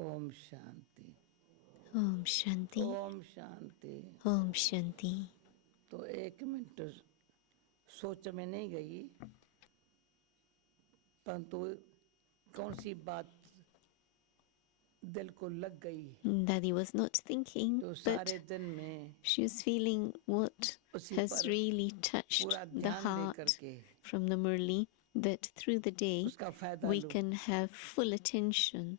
ओम Shanti. Om Shanti. ओम Shanti. Om Shanti. तो 1 minute सोच में नहीं गई, परंतु कौन सी बात दिल को लग गई Daddy was not thinking, तो but सारे दिन में she was feeling what उसी has पर really touched पूरा the ध्यान दे heart करके from the Murli, that through the day उसका फायदा we low. can have full attention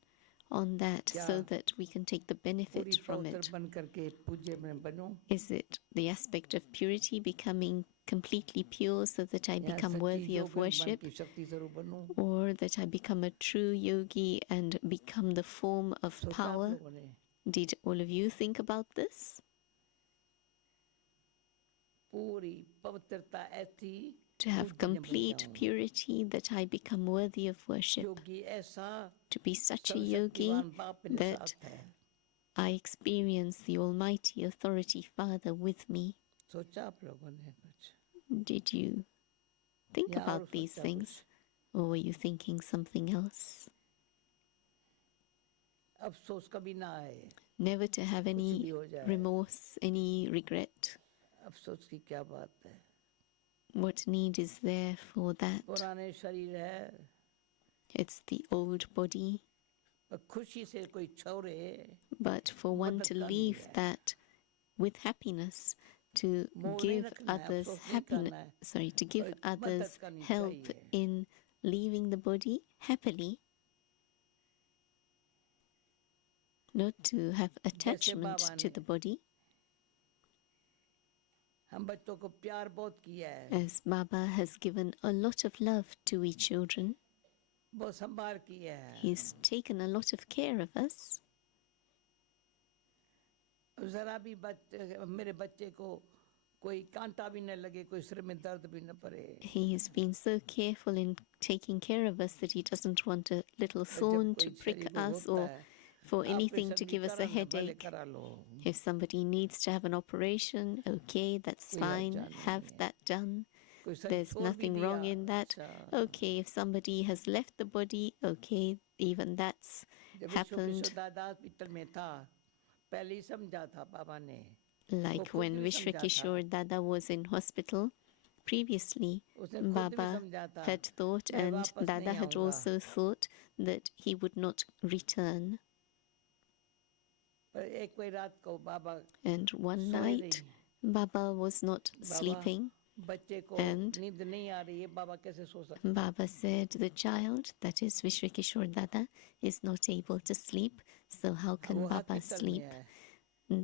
on that क्या so that we can take the पूरी benefit from पवित्र it. बन करके पूज्य में बनूं, Is it the aspect of purity, becoming completely pure so that I या become सच्ची worthy of योगन बन worship, की शक्ति स्वरूप बनूं। or that I become a true yogi and become the form of सोचा आप power? लोगों ने Did all of you think about this? पूरी पवित्रता ऐसी To have पूज्य बन complete जाऊं। purity that I become worthy of worship. योगी ऐसा To be such a yogi सर्वशक्तिवान बाप मेरे that साथ है। I experience the Almighty Authority Father with me. सोचा आप लोगों ने कुछ Did you think या और about these सोचा things? कुछ? Or were you thinking something else? अफसोस कभी ना आए, Never to have कुछ भी any हो जाए। remorse, any regret. अफसोस की क्या बात है। What need is there for that? पुराने शरीर है, It's the old body. पर खुशी से कोई छोड़े But for one मदद to करनी leave है। that with happiness, to मोह नहीं give रखना है, others अफसोस नहीं happiness, करना है, to give पर others मदद करनी help चाहिए। in leaving the body happily, not to have जैसे attachment बाबा to ने the body. हम बच्चों को प्यार बहुत किया है, As Baba has given a lot of love to we children, बहुत संभाल किया है। he's taken a lot of care of us. जरा भी मेरे बच्चे को कोई कांटा भी न लगे, कोई सिर में दर्द भी न पड़े। He has been so careful in taking care of us that he doesn't want a little जब thorn to कोई prick शरीर को us होता or है, for anything ऑपरेशन to भी give us a कराना भले headache. करा लो, If somebody needs to have an operation, okay, that's कोई fine, हर्जा नहीं have है। that done. कोई शरीर There's छोड़ भी nothing दिया, wrong in that. अच्छा। Okay, if somebody has left the body, okay, even that's जब विश्व happened. किशोर दादा हॉस्पिटल में था, पहले ही समझा था बाबा ने, Like वो खुद when भी Vishwa समझा था, Kishore Dada was in hospital previously, उसने खुद भी Baba समझा था, had thought मैं and वापस Dada नहीं had आऊंगा। also thought that he would not return. पर एक कोई रात को बाबा And one सोए night, नहीं, Baba was not Baba sleeping, बच्चे को and नींद नहीं आ रही है, बाबा कैसे सो सकता है? Baba said the child, that is Vishwa Kishore Dada, is not able to sleep, so how वो can Baba हॉस्पिटल में sleep? है,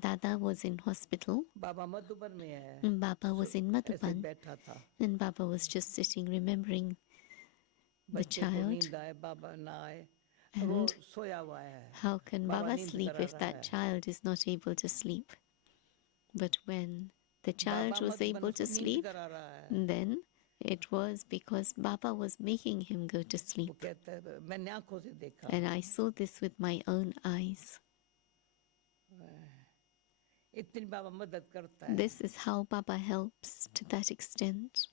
Dada was in hospital, बाबा मधुबन में है, Baba was in ऐसे Madhuban, बैठा था, and Baba was just sitting remembering the बच्चे को child. नींद आए, बाबा ना आए, और वो And सोया हुआ है, how can बाबा Baba नींद sleep करा if रहा that है। child is not able to sleep? But when the child Baba was Madhuban able उसको to नींद sleep, करा रहा है। then it was because Baba was making him go to वो sleep. कहता है मैंने आंखों से देखा, And I saw this with my own eyes. इतनी बाबा मदद करता है। This is how Baba helps to that extent.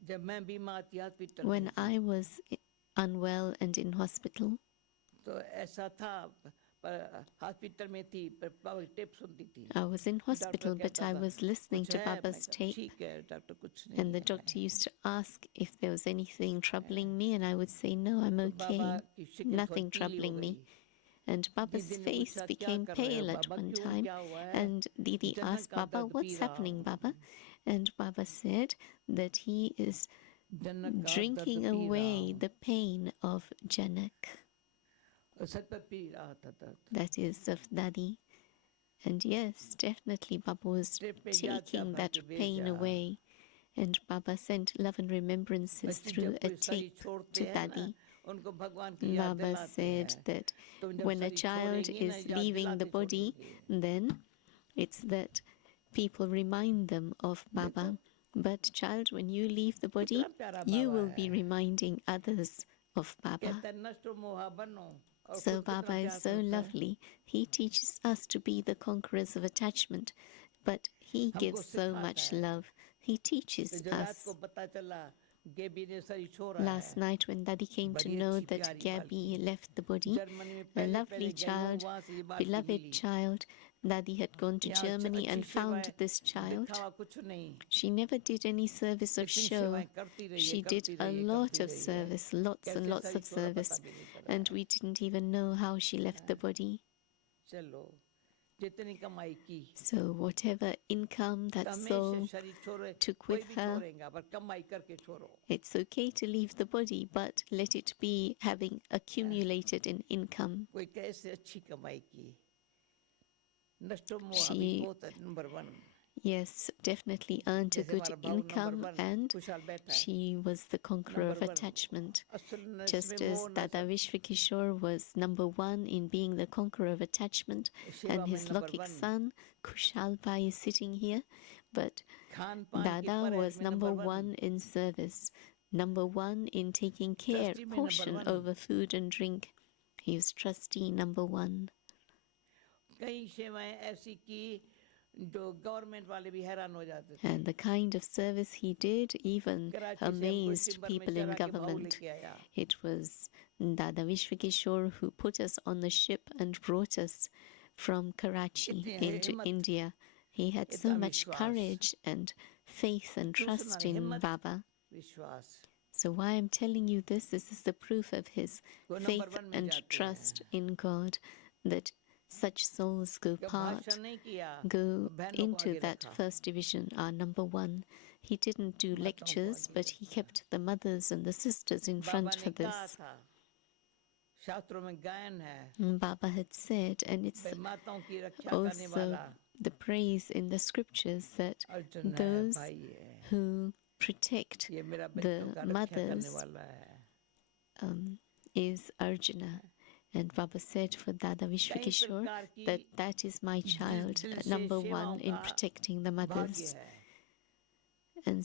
जब मैं बीमार थी हॉस्पिटल When में, I was unwell and in hospital, तो ऐसा था, पर हॉस्पिटल में थी, पर बाबा की टेप सुनती थी। I was in doctor hospital, but कहता I था was listening कुछ to है, मैं Baba's कहा, tape, ठीक है डॉक्टर, कुछ नहीं and the है। doctor used to ask if there was anything troubling me, and I would say, no, I'm तो बाबा okay, की शक्ल थोड़ी nothing पीली हो troubling me. गई। And Baba's दीदी ने face पूछा क्या became कर रहे हो pale at बाबा, one क्यों, time, क्या हुआ है? and Didi जनक asked का Baba, दर्द पी what's रहा happening, हूँ, Baba? And Baba said that he is जनक का दर्द drinking पी रहा away हूँ। the pain of Janak, और सच पर पी रहा था दर्द। that is of Dadi. And yes, definitely Baba was tape पे याद क्या taking भर that के pain भेजा। away. And Baba sent love and remembrances बच्चे through जब a कोई शरीर tape छोड़ते to हैं ना, Dadi. उनको भगवान की याद Baba दिलाते said हैं। that तुम जब when a शरीर child छोड़ेंगे ना, is याद leaving the दिलाते body, छोड़ेंगे। then it's that people remind them of Baba. But child, when you leave the body, कितना प्यारा you बाबा will be है। reminding others of Baba. कहता है नष्ट मोहा बनो, और So खुद कितना Baba is प्यार so करता है। lovely. He teaches us to be the conquerors of attachment, but he हमको gives so सिखाता much है। love. He तो teaches जो रात us. को पता चला गेबी ने शरीर छोड़ा Last है night, when Daddy came to बड़ी know अच्छी that प्यारी Gabby Balki left the body, Germany में a पहले lovely पहले गई हूँ child, वहाँ से ये Balki beloved milli child, Daddy had gone to यहाँ Germany अच्छी and found सेवाएं this child. दिखावा कुछ नहीं She never did any service of लेकिन show. सेवाएं करती रही है She did करती a रही है lot करती of रही है service, lots and कैसे lots शरीर of छोड़ा पता service, भी नहीं पड़ा and we didn't even know how she left the body. चलो जितनी कमाई की So, whatever income that हमेशा soul शरीर छोड़े took कोई with भी her, छोड़ेगा पर कमाई करके छोड़ो it's okay to leave the body, but let it be having accumulated in income. कोई कैसे अच्छी कमाई की नष्टो मोह She- अभी बहुत number 1 Yes, definitely earned a जैसे good हमारा भाव नंबर income, 1 and खुशहाल बैठा है she was the conqueror of number 1 attachment. असल में Just इसमें as मोह न Dada Vishwakishore was number one in being the conqueror of attachment, सेवा and में his number Lokik 1 son, Kushal Bhai, is sitting here, but Khan पान की Dada परहेज was में number number 1 one in service, number one in taking care, trustee में number portion 1 over food and drink. He was trustee number one. कई सेवाएं ऐसी की जो गवर्नमेंट वाले भी हैरान हो जाते थे And the kind of service he did even Karachi से हमको amazed सिम्बर में people in चरा के भाव government. लेके आया It was Dada Vishwakishore who put us on the ship and brought us from Karachi इतनी है into हिम्मत India. He had so इतना much विश्वास courage and faith and दूसरा trust in हिम्मत Baba. विश्वास So why I'm telling you this is the proof of his वो number faith 1 में and जाते trust हैं in God, that such souls go जब part, भाषण नहीं किया go बहनों को into आगे that रखा first division, are number one. He didn't do माताओं को lectures, आगे but he रखा kept the mothers and the sisters in Baba front ने for कहा this. था शास्त्रों में गायन है Baba had said, and it's भाई माताओं की रक्षा करने also वाला the praise in the scriptures, that Arjun है those भाई है who protect ये मेरा the बच्चों का रक्षा करने mothers वाला है is Arjuna. And Baba said for Dada कई Vishwakishore प्रकार की that that is my child, दिल से number सेवाओं one in का protecting the भाग्य mothers. है And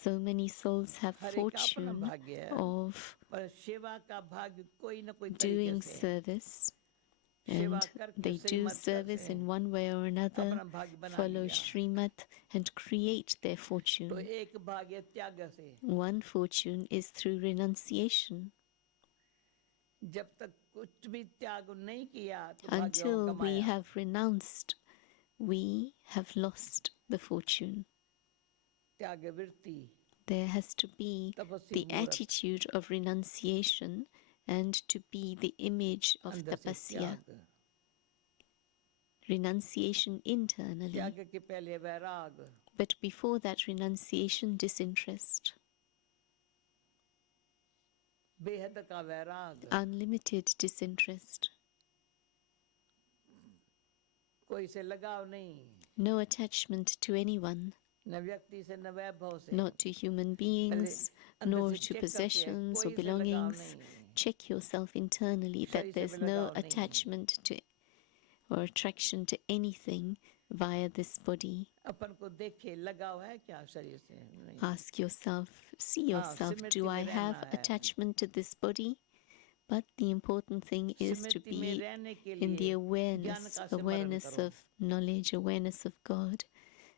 so many souls have हर एक का अपना fortune भाग्य है of पर सेवा का भाग्य कोई न कोई doing तरीके से service, सेवा and करके they सही do मत service से in one way or another, अपना भाग्य बना follow लिया Srimad, and create their तो fortune. एक भाग्य त्याग से One fortune is through renunciation. जब तक कुछ भी त्याग नहीं किया तो भाग्य Until we गमाया have renounced, we have lost the fortune. त्याग वृत्ति There has to be तपस्वी the मूर्त attitude of renunciation and to be the image of अंदर से tapasya. त्याग Renunciation internally, त्याग के पहले वैराग but before that renunciation, disinterest, बेहद का वैराग unlimited disinterest, कोई से लगाव नहीं no attachment to anyone, न व्यक्ति से न वैभव से not to human beings, अंदर nor से to चेक करते हैं possessions or कोई से लगाव belongings. नहीं Check yourself internally शरीर that से there's भी no लगाव नहीं attachment to or attraction to anything via this body. अपन को देखे लगाव है क्या शरीर से नहीं Ask yourself, see yourself, Smriti do में I have रहना है attachment to this body? But the important thing is to स्मृति में be रहने के in the लिए ज्ञान का स्मरण awareness करो of knowledge, awareness of God.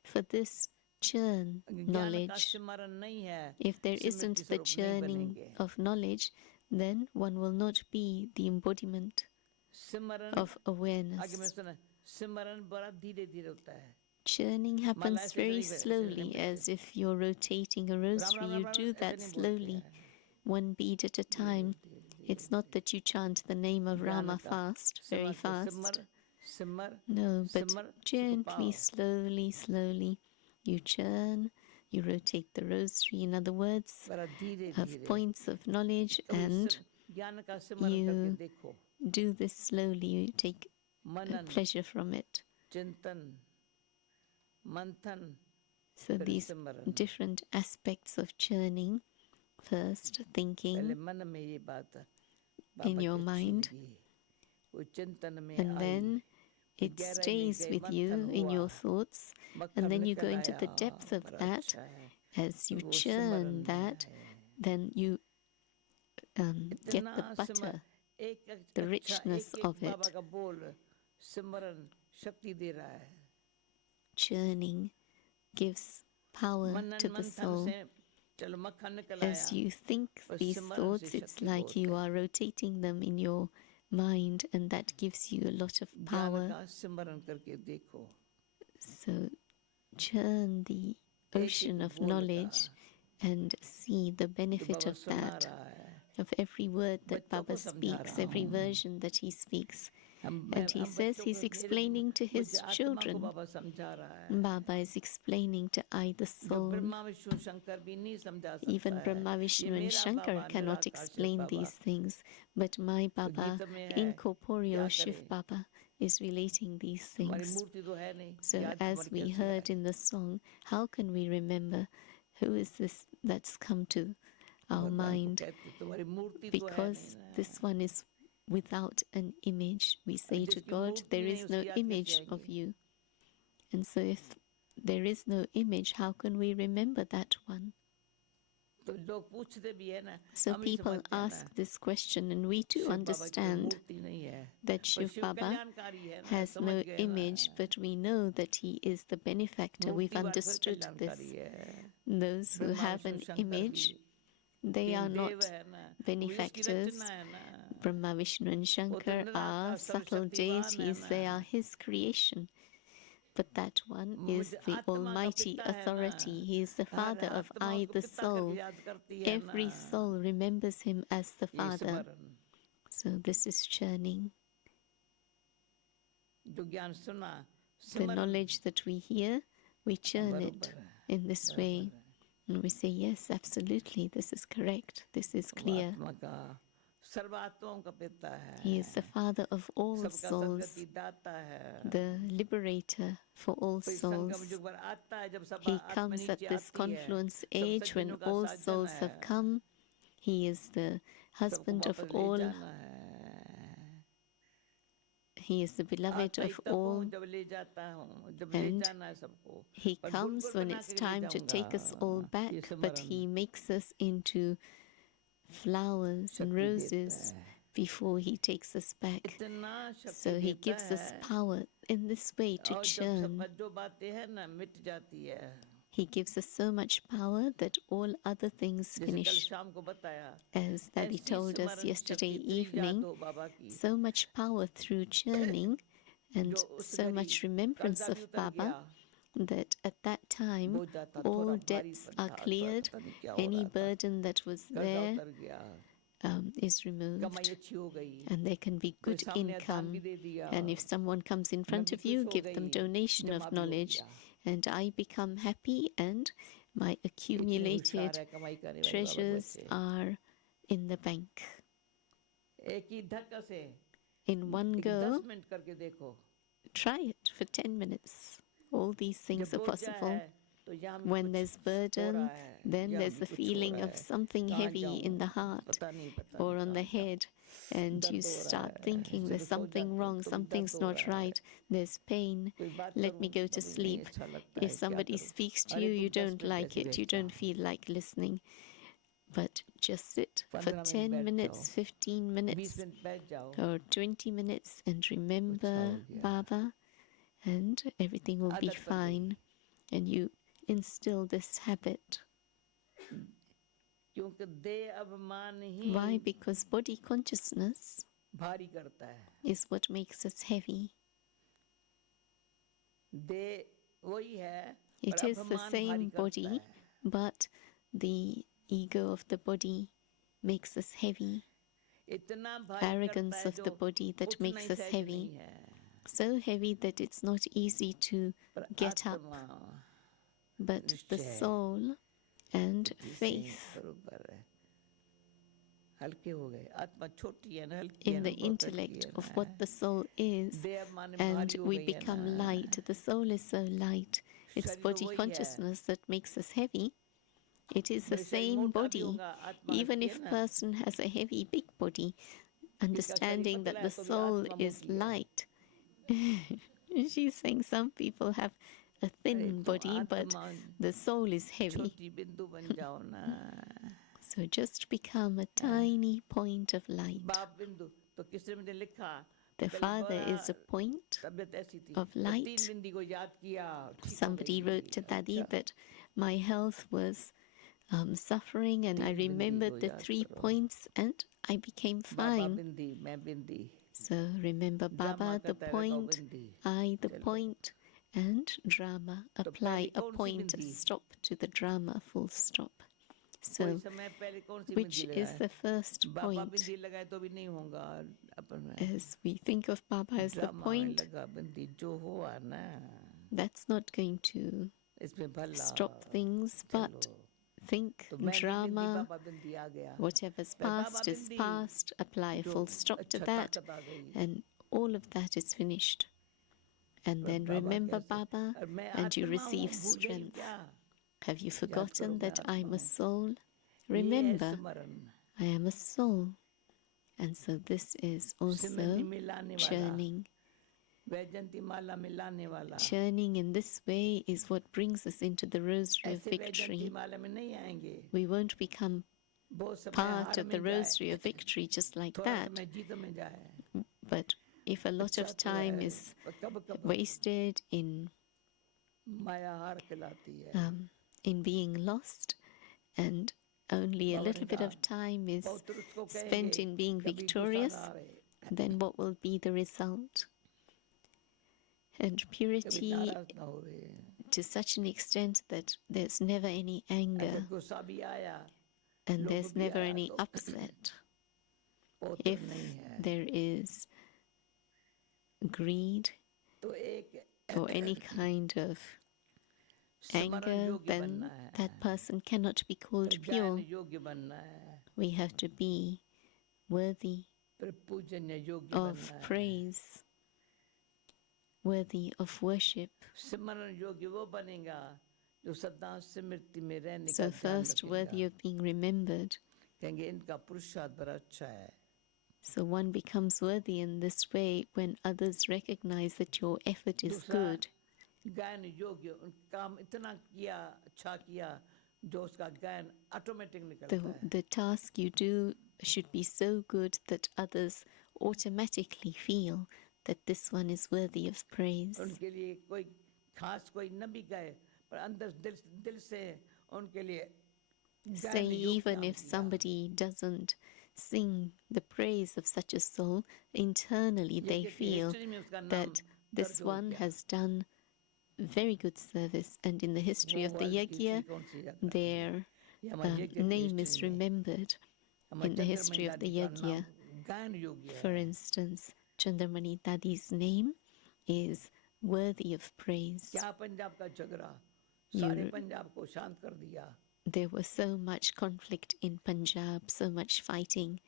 For this churn ज्ञान का knowledge, स्मरण नहीं है if there Smriti isn't the स्वरूप नहीं churning बनेंगे of knowledge, then one will not be the embodiment स्मरण of आगे में awareness. सुना स्मरण बड़ा धीरे धीरे होता है Churning happens ऐसे very नहीं ऐसे slowly, नहीं as if you're rotating a Ram rosary. Ram You Ram do ऐसे that नहीं बोलते slowly, हैं one bead at a time. It's not that you chant the name of ज्ञान Rama का fast, very सिमर से fast. सिमर No, but सिमर सुख gently, पाओ slowly, you churn, you rotate the rosary. In other words, बड़ा धीरे have धीरे points of knowledge, कभी and ज्ञान का स्मरण करके you देखो do this slowly. You take Manan pleasure from it. चिंतन मंथन So फिर these Simran different aspects of churning, first पहले thinking मन में ये बात in बाबा your की अच्छी mind, लगी वो चिंतन में and आई then it गहराई में stays गए with you मंथन in हुआ your thoughts, मक्खन and then you निकल go into आया the depth of बड़ा that. अच्छा है As you वो churn सिमरन में that, आए then you get इतना the सिमर butter, एक the अच्छा richness एक of बाबा it. का बोल सिमरन शक्ति दे रहा है Churning gives power Manan to the मंथन soul. से चलो मक्खन निकल as आया, you think और these सिमरन thoughts, से it's शक्ति like बहुत you है। are rotating them in your mind, and that gives you a lot of ज्ञान power. का सिमरन करके देखो, So churn the एक ocean एक of बोल knowledge का and see the जो benefit बाबा of सुना that, रहा है, of every word that बच्चों Baba को समझा speaks, रहा every हूँ। version that he speaks. हम And he हम says बच्चों he's को, explaining to मुझे his आत्मा को children. बाबा समझा रहा है, Baba is explaining to I, the जो soul. ब्रह्मा विष्णु शंकर भी नहीं समझा सकता Even है। Brahma, ये Vishnu, and मेरा Shankar बाबा cannot निराकार Shiv explain Baba, these things. But my तो Baba, गीत में the है, incorporeal क्या Shiv करे, Baba, is relating these हमारी things. मूर्ति तो है नहीं, So याद as स्मरण we कैसे heard आए, in the song, how can we remember who is this that's come to our भगवान को mind? कहते तुम्हारी मूर्ति तो है नहीं Because ना, this one is without an image. We say to जिसकी God, मूर्ति there नहीं is no उसकी याद कैसे image of आएगी। you. And so if there is no image, how can we remember that one? तो लोग पूछते भी है ना, So हम ही people समझते हैं ना, ask this question, and we too Shiv बाबा की कोई understand मूर्ति नहीं है, that पर Shiv शिव Baba कल्याणकारी है ना, has समझ no गए ना, image, but we know that he is the benefactor. We've मूर्तिवान फिर understood कल्याणकारी this. है, Those who Brahma have Vishnu an Shankar भी, image, they तीन are देव not है ना, वो उसकी benefactors. रचना है ना, Brahma, Vishnu, and वो तो Shankar are निराकार subtle सर्वशक्तिवान है deities. ना, They are his creation. But that one is मुझे the आत्मा का Almighty पिता है ना, Authority. He is the her Father of आत्मा I, उसको the पिता करके soul. याद करती है ना, Every soul remembers him as the ये Father. स्मरण, So this is churning. जो ज्ञान सुना, The स्मरण knowledge that we hear, we churn it बरोबर है, in this way. बराबर है, And we say, yes, absolutely, this is correct, this is वो clear. आत्मा का सर्वात्माओं का पिता He is the है, Father of all सबका souls, सदगति दाता है, the liberator for all कोई संगम souls. युग पर आता है, जब सब He आत्मा comes at नीचे this आती है, confluence सब age when सज्जनों का all साजन souls है, have come. He is the सबको husband of वापस ले all. जाना है, He is the beloved आता ही of तब हूँ all. जब ले जाता हूँ, जब ले And जाना है सबको, he पर comes बुलबुल when बना it's के ले time to जाऊंगा, take us all ये back, but स्मरण he makes us into flowers and शक्ति देता roses है, before he takes us back. इतना शक्ति So he देता gives us है, power in this way to और जब churn. सब जो बातें हैं ना मिट जाती है, He gives us so much power that all other things जैसे कल finish. शाम को बताया, As Daddy ऐसी told us स्मरण yesterday शक्ति इतनी याद evening, हो बाबा की, so much power through churning and जो उस so घड़ी much remembrance कर्जा भी of उतर Baba गया, that at that time बोझ जाता थोड़ा all भारी debts पन are था, थोड़ा cleared, पता नहीं क्या हो any रहा था, burden that was कर्जा there उतर गया, is removed, कमाई अच्छी हो गई, and there can be कोई good सामने दान भी income. दे दिया, And if someone comes in मैं front भी of you, खुश हो give them गई, donation जमा of भी हो knowledge, गया, and I become happy, and my इतने accumulated होशियार है कमाई करने वाले बाबा के treasures बच्चे, are in the bank. एक ही धक्का से In one एक go, 10 मिनट करके देखो, try it for 10 minutes. All these जब things are बोझ possible. है तो यहाँ भी When कुछ there's हो रहा burden, है, then यहाँ there's भी the कुछ हो feeling रहा of है, something कहाँ heavy in the जाऊँ, heart पता नहीं or on the कहाँ जाऊँ, head, and you दर्द हो रहा start है, thinking सुबह there's सो something जाते wrong, तो भी दर्द something's हो not रहा है, right, there's pain, कोई बात let करूँ me go to तो भी नहीं sleep. अच्छा लगता If है, क्या somebody करूँ, speaks to अरे you, तू you 10 don't मिनट like ऐसे it, बैठ you जा, don't feel like listening. But just sit for 15 minute 10 बैठ minutes, जाओ, 15 20 minutes, मिनट बैठ जाओ, or 20 minutes and अच्छा remember हो गया, Baba, and everything will be आदत पड़ गई, fine. And you instill this habit. क्योंकि देह अभिमान Why? He Because body consciousness भारी करता है, is what makes us heavy. देह वही है, पर It is the अभिमान भारी same करता body, है, but the ego of the body makes us heavy. इतना भारी करता Arrogance है of जो the body that उठना makes ही us सहज heavy. नहीं है, So heavy that it's not easy to पर get up. आत्मा But the निश्चय soul and बुद्धि से faith बरोबर है, हल्के हो गए, आत्मा छोटी है ना, हल्की है in ना, the बहुत हल्की intellect है of ना, what the soul is, देह अभिमान में and भारी हो we गई है become ना, light. The soul is so light. It's शरीर body वही है, consciousness that makes us heavy. It is the मेरे शरीर same मोटा भी body. होगा, आत्मा Even हल्की है if ना, person has a heavy big body, इसका शरीर understanding पतला that है the तो भी soul आत्मा is मोटी है, light. She's saying some people have a अरे thin तुम body, but आत्मा the soul is heavy. छोटी बिंदु बन जाओ ना, So just become a tiny point of light. बाप बिंदु, तो किसने मुझे लिखा कि The पहले Father बड़ा is a point तबीयत ऐसी थी, of तो 3 light. बिंदी को याद किया, ठीक हो Somebody wrote गई, to Daddy अच्छा, that my health was suffering, and I तीन बिंदी remembered को the याद 3 करो। points and I became Baba fine. बिंदी, मैं बिंदी, So remember drama Baba, the करता रहेगा वो point, बिंदी, I, the चलो। point, and drama. तो Apply पहली a कौन सी point, a bindi? stop to the drama, full stop. कोई So, समय पहले कौन सी बिंदी which is लगाए? the first Baba point? बिंदी लगाए तो भी नहीं होगा अपन में। As we think of Baba as the drama में point, लगा बिंदी जो हुआ ना, that's not going to इसमें भला stop things, चलो। but think तो मैं नहीं बिंदी, drama, बाबा बिंदी आ गया। whatever's मैं बाबा past is bindi, past, apply a जो full stop to अच्छा that, ताकत आ गई। and all of that is finished. And पर then बाबा remember कैसे? Baba, और मैं and you आत्मा हूँ, receive भूल गई strength. क्या? Have you याद करो forgotten मैं that आत्मा I'm a हूँ। soul? ये है Remember, स्मरण, I am a soul. And so this is सिमरनी also मिलाने वाला, churning. वैजंती माला मिलाने वाला। Churning in this way is what brings us into the rosary of ऐसे वैजंती victory. माला में नहीं आएंगे। We won't become बहुत समय part हार of the में जाए, rosary of victory just like थोड़ा that. समय जीत में जाए। But if a lot अच्छा of तो time है, is पर कब कब wasted माया हार खिलाती है। in being lost, and only a बाबा ने little bit कहा, of time is पौत्र उसको कहेंगे, spent in being कभी गुस्सा victorious, ना आवे, then what will be the result? And कभी purity नाराज ना होवे। to such an extent that there's never any anger अगर गुस्सा भी आया, and लोभ there's भी never आया any तो upset. पौत्र If नहीं है। there is greed तो एक or any kind of स्मरण anger, योग्य बनना then है, that person cannot be called Pragyan pure. योग्य बनना है, We have to be worthy फिर पूजनीय योग्य of बनना है। praise, worthy of worship. स्मरण योग्य वो बनेगा जो सदा स्मृति में रहने का So ध्यान first, worthy रखेगा। of being remembered. कहेंगे इनका पुरुषार्थ बड़ा अच्छा है। So one becomes worthy in this way when others recognize that your effort is दूसरा, good. गायन योग्य, काम इतना किया, अच्छा किया, जो उसका गायन ऑटोमेटिक निकलता है। The task you do should be so good that others automatically feel that this one is worthy of praise. उनके लिए कोई खास कोई न भी गए, पर अंदर दिल से उनके लिए Say गायन योग्य even काम if किया। somebody doesn't sing the praise of such a soul, internally ये they किसकी feel हिस्ट्री में उसका नाम that this दर्ज हो one गया। has done very good service, and in the history वो of the वाली की yajna, हिस्ट्री कौन सी जगह है? their ये हमारे यज्ञ की name is हिस्ट्री में remembered हमारे in the history of Chandramani the दादी का नाम yajna. गायन योग्य For है। instance, Chandramani Dadi's name is worthy of praise. क्या पंजाब का झगड़ा You- सारे पंजाब को शांत कर दिया। There was so much conflict in Punjab, so much fighting,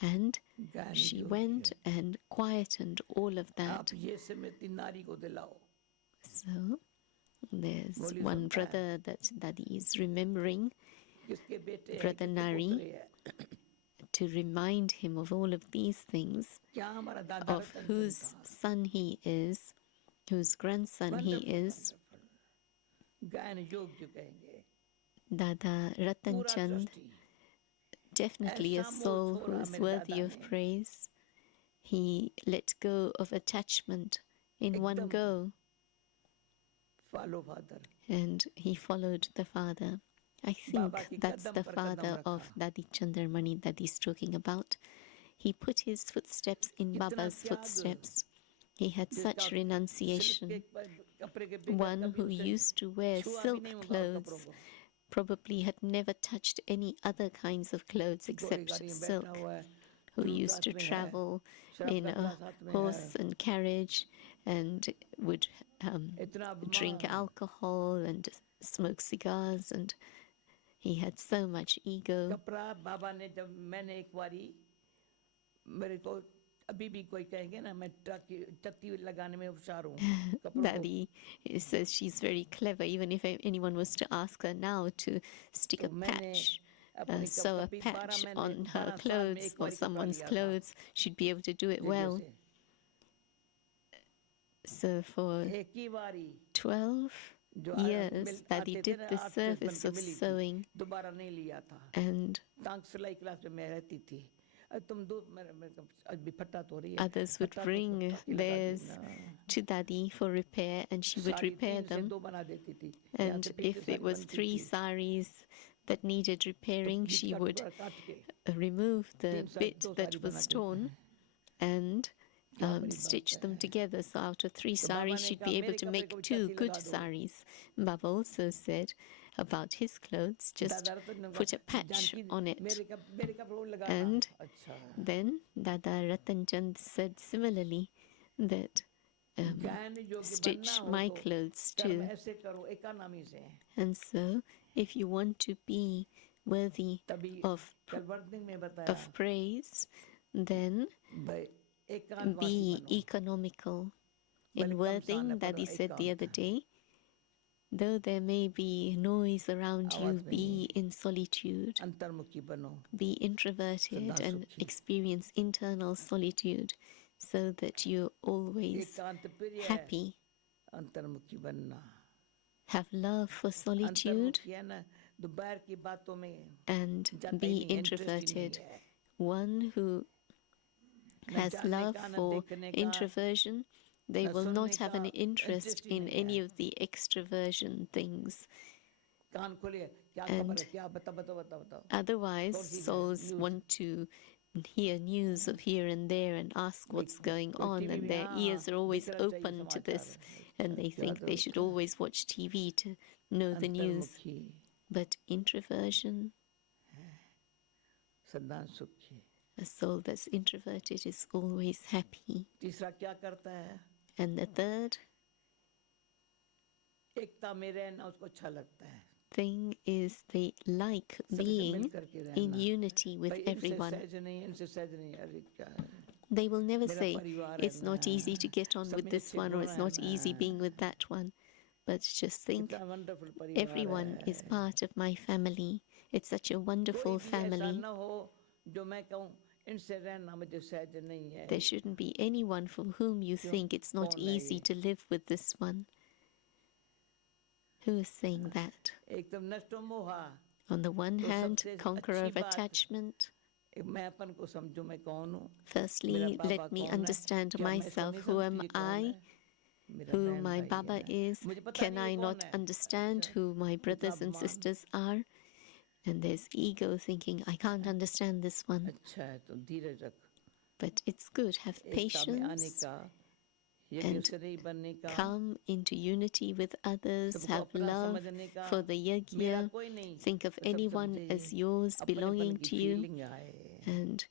and गायन she योग्य went है। and quietened all of that. आप ये स्मृति नारी को दिलाओ। So there's बोली one सुनता है। brother that Dadi is remembering किसके बेटे हैं, Brother किसके Nari, पुत्र हैं। to remind him of all of these things, क्या हमारा दादा of रतन चंद whose था। son he is, whose grandson he Wonderful, is. wonderful. गायन योग्य कहेंगे। Dada Ratan पूरा Chand, दृष्टि। definitely a ऐसा मोह soul छोड़ा who is मेरे worthy दादा of ने। praise. He let go of attachment in one एकदम go, follow father। and he followed the father. I think बाबा की that's कदम the पर कदम father of रखा। Dadi Chandramani that he's talking about. He put his footsteps in कितना Baba's त्याग, footsteps. He had जिसका such silk renunciation. के कपड़े के बगैर One कभी who उसे used to wear छुआ भी silk नहीं होगा उन कपड़ों clothes को। probably had never touched any other kinds of clothes घोड़े except गाड़ी में बैठा silk, हुआ है, who जूत used हाथ to में है, travel शराब in का a गिलास हाथ में है। horse and carriage and would इतना drink अभिमान। alcohol and smoke cigars, and he had so much ego. कपड़ा बाबा ने जब मैंने एक बारी मेरे को अभी भी कोई कहेंगे ना मैं चत्ती लगाने में होशियार हूँ कपड़ों को। Daddy says she's very clever, even if anyone was to ask her now to stick तो a मैंने patch, अपनी sew a कभी patch on her clothes or someone's clothes, she'd be able to do it well. So for एक ही बारी 12 years, Daddy did the service of sewing, दोबारा नहीं लिया था। and टांग सिलाई क्लास में मैं रहती थी। तुम दो अभी फटा तो रही है। others would फटा तो bring टाकी लगा दी theirs ना। to Daddy for repair, and she would sari repair 3 से them. 2 बना देती थी। यहाँ And से पीछे if it साड़ी was बनती 3 थी। saris, that needed repairing, beach she का would टुकड़ा काट के remove the 3 sari bit 2 that sari was बना के torn and क्या बड़ी stitch बात them है together. So out of 3 तो बाबा saris, ने she'd कहा be able मेरे to कपड़े को make भी 2 छाती good लगा दो saris. Baba also said about his clothes, just दादा रतन ने put a कहा patch जानकी on it. मेरे कपड़ों को लगाना And अच्छा then Dada Ratan Chand said similarly that ज्ञान योग्य बनना stitch हो my तो clothes कर्म too. ऐसे करो एकानामी से And so, if you want to be worthy तभी of कलवर्तनिक में बताया praise, then भाई एकांतवासी be बनो economical. भले In कम स्थान है Worthing, पर Daddy said the other एकांत day, though there may be noise around you, आवाज नहीं be in solitude, अंतर्मुखी बनो be introverted सदा and सुखी experience internal solitude so that you're always एकांत प्रिय है happy. अंतर्मुखी बनना Have love for solitude अंतर्मुखी है ना दोपहर की बातों में and जाता ही be नहीं है इंटरेस्ट ही नहीं introverted. है One who न has जानने love का न for देखने का introversion, they न will सुनने not have का an interest interest he in नहीं any है of the extroversion things. कान खोलिए क्या खबर And है क्या बताओ बताओ बताओ बताओ otherwise, कौन चीज है souls news want to hear news of here and there and ask भाई what's going कोई on, टीवी and भी their हाँ ears are always दिखना चाहिए open to समाचार this, अच्छा and they क्या think they should जरूरत है always watch TV to know the news. अंतर्मुखी But introversion, सदा सुखी a soul that's introverted is always happy. तीसरा क्या करता है And the third एकता में रहना उसको अच्छा लगता है thing is they like सबसे being मिल करके in रहना unity with भाई इनसे everyone. सहज नहीं इनसे सहज नहीं अरे क्या है They will never मेरा say, परिवार है it's ना not easy to get on सब with में this अच्छे one, or गुण it's है not ना easy being with that one. But just think, कितना वंडरफुल परिवार everyone is है part of my family. It's such a कोई wonderful भी ऐसा family. ना हो जो मैं कहूँ इनसे रहना मुझे सहज नहीं है There shouldn't be anyone for whom you क्यों think it's not कौन है easy ये to live with this one. Who is saying that? एक तो नष्टो मोहा On the one तो hand, सबसे conqueror अच्छी of बात attachment. मैं अपन को समझूं मैं कौन हूँ मेरा Firstly, बाबा let me कौन है understand क्या मैं इसको myself. नहीं Who am समझती ये कौन I? है मेरा Who बहन my भाई Baba है is? मुझे पता Can नहीं ये I कौन not है understand अच्छा who my इतना brothers and अभिमान sisters are? And there's ego thinking, I can't understand this one. अच्छा है तो धीरज रख But it's good. Have एकता में आने patience का यज्ञ and शरीर बनने का come into unity with others. सबको Have अपना love समझने का for the मेरा yajna. कोई नहीं Think of सब anyone समझे as yours, अपनेपन belonging की to you. फीलिंग आए And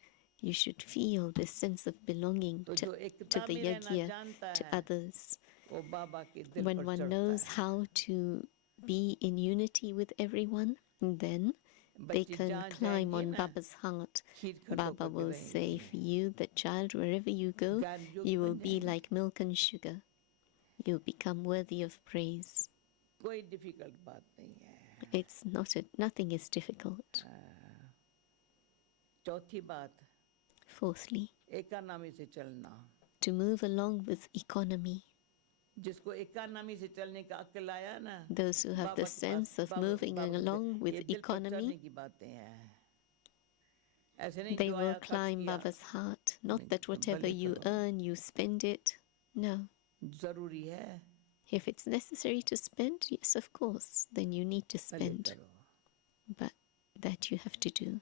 you should feel this sense of belonging तो to जो एकता the में रहना yajna, जानता to है others. वो बाबा के दिल When पर one चढ़ता knows है how to be in unity with everyone, then they बच्चे can जहाँ climb जाएंगे on ना Baba's heart. खीर खंडो Baba करके will रहेंगे say for you, the child, wherever you go, ज्ञान योगी you will बन be जाएंगे like milk and sugar. You'll become worthy of praise. कोई डिफिकल्ट बात नहीं है It's nothing is difficult. चौथी बात Fourthly, एकानामी से चलना to move along with economy. जिसको एकानामी से चलने का अक्ल आया ना Those who have Baba the के पास sense of moving बाबा से along ये with दिल पर economy, चढ़ने की बातें हैं ऐसे नहीं they जो will आया खर्च climb किया Baba's heart. Not नहीं, that whatever भले you करो earn, you spend it. No. जरूरी है If it's necessary to spend, yes, of course, then you need to भले spend. करो But that you have to do.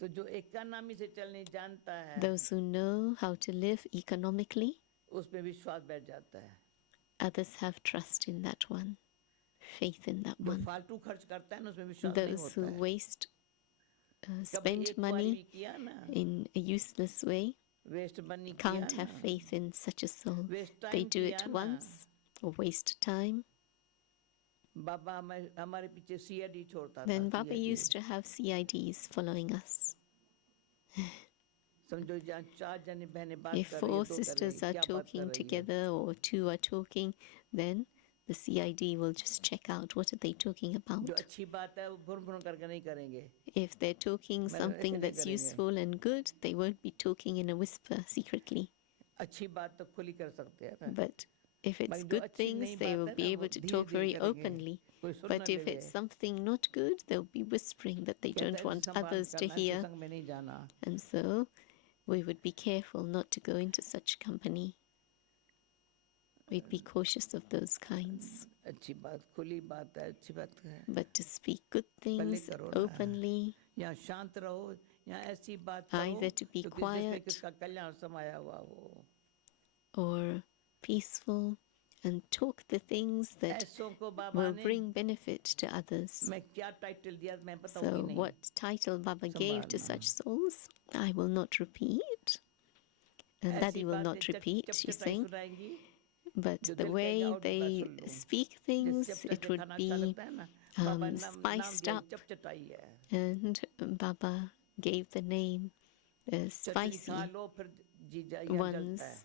तो जो एकानामी से चलने जानता है Those who know how to live economically, उसमें विश्वास बैठ जाता है others have trust in that one, faith in that जो one. फालतू खर्च करता है ना उसमें विश्वास नहीं Those who होता है waste, कभी spend एक बार भी money किया ना in a useless way, waste बनी किया can't ना have faith in such a soul. Waste They time do किया it ना once or waste time. Baba हमारे पीछे सीआईडी छोड़ता था Then Baba CID used to have CIDs following us. समझो जहाँ चार जने बहनें बात If कर रही four है दो कर रही sisters है are क्या बात कर talking रही है together or two are talking, then the CID will just check out what are they talking जो about. अच्छी बात है वो भुन भुन करके नहीं करेंगे If they're talking मैंने ऐसे something नहीं that's करेंगे useful and good, they won't be talking in a whisper secretly. अच्छी बात तो खुली कर सकते हैं ना But if it's बाकी जो good अच्छी things, नहीं they बात will है be ना वो able to धीरे talk धीरे very करेंगे openly. कोई सुन But ना if लेवे it's something not good, they'll be whispering that they कहता don't है want संभाल others to करना hear. सत्संग में नहीं जाना And so we would be careful not to go into such company. We'd be cautious of those kinds. अच्छी बात, खुली बात है, अच्छी बात है। but to speak good भले things करो ना, openly, यहाँ शांत रहो, यहाँ ऐसी बात करो either to be तो जिसमें quiet किसका कल्याण समाया हुआ हो। or peaceful, and talk the things that ऐसों को बाबा will ने, bring benefit to others. मैं क्या टाइटल दिया मैं बताऊंगी So, नहीं, what title Baba gave to संभालना। such souls, I will not repeat. And ऐसी Daddy will बातें not repeat, she's चपचटाई saying. सुनाएंगी But जो the दिल कहेगा way और भी बात they सुन लूं। speak जिस things, चपचट it के would खाना अच्छा be लगता है ना, बाबा ने नाम spiced दिया up, चपचटाई है। and Baba gave the name चटनी खा spicy लो फिर जीजा यहाँ जलता है। ones.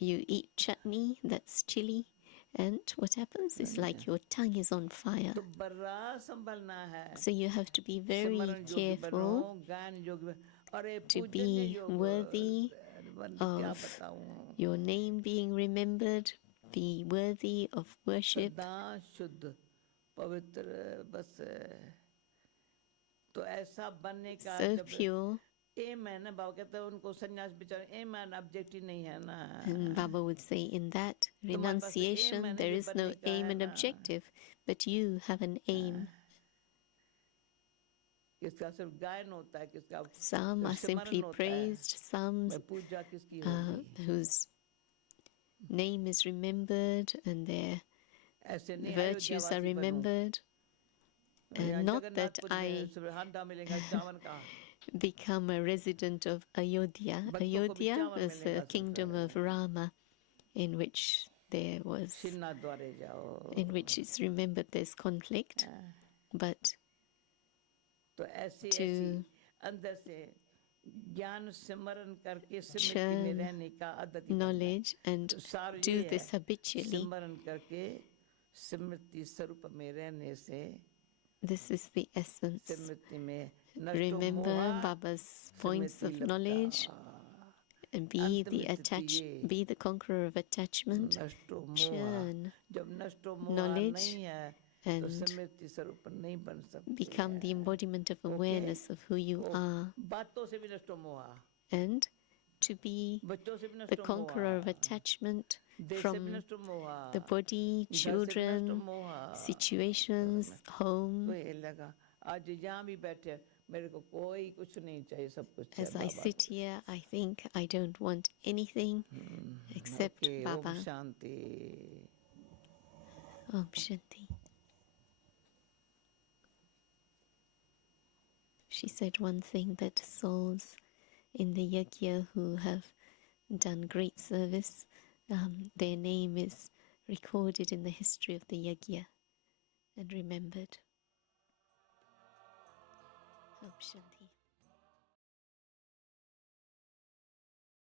You eat chutney that's chili, and what happens is like your tongue is on fire. तो बड़ा संभलना है, So you have to be very स्मरण योग्य बनो, careful ज्ञान योग्य, अरे to पूजनीय be योग, worthy क्या of बताऊं, your name being remembered, be worthy of worship, सदा शुद्ध पवित्र बस। तो ऐसा बनने का so जब pure. एम है ना, बाबा कहते हैं उनको सन्यास बिचार एम है, ऑब्जेक्टिव नहीं है ना। And Baba would say, in that तुम्हारे पास तो एम है renunciation, ना there ये is no बनने का aim है and ना, objective, but you have an aim. किसका सिर्फ गायन होता है, किसका Some are सिमरन simply होता है, praised, some मैं पूजा किसकी होगी। whose name is remembered and their ऐसे नहीं virtues are अयोध्यावासी बनूं, remembered. यहाँ And not that Jagannathpuri I में हांडा मिलेगा चावल का, become a resident of Ayodhya. भक्तों को भी Ayodhya चावल was the मिलेगा kingdom of सिर्फ, Rama, in which there was, शिन्ना द्वारे जाओ। in which it's remembered there's conflict, but तो ऐसी to ऐसी अंदर से ज्ञान सिमरन करके स्मृति में churn रहने का आदत बनना। knowledge and तो सार do ये है, this habitually. सिमरन करके स्मृति स्वरूप में रहने से, This is the essence. स्मृति में नष्टो Remember मोहा Baba's points स्मृति of लपटा, knowledge and be अंत the में स्थिति ये be the conqueror of attachment. नष्टो मोहा, Churn जब नष्टो मोहा knowledge नहीं है तो and स्मृति स्वरूप नहीं बन सकती become the है। embodiment of okay, awareness of who you are, बातों से भी नष्टो मोहा, and to be बच्चों से भी the नष्टो conqueror of मोहा, attachment देश से भी from नष्टो मोहा, the body, घर से भी नष्टो children, मोहा। situations, तो home. ये लगा आज जहाँ भी बैठे मेरे को कोई कुछ नहीं चाहिए, सब कुछ As चाहिए I Baba. sit here, I think I don't want anything except okay, Baba. Om Shanti. Om Shanti. She said one thing, that souls in the yajna who have done great service, their name is recorded in the history of the yajna and remembered. Om Shanti.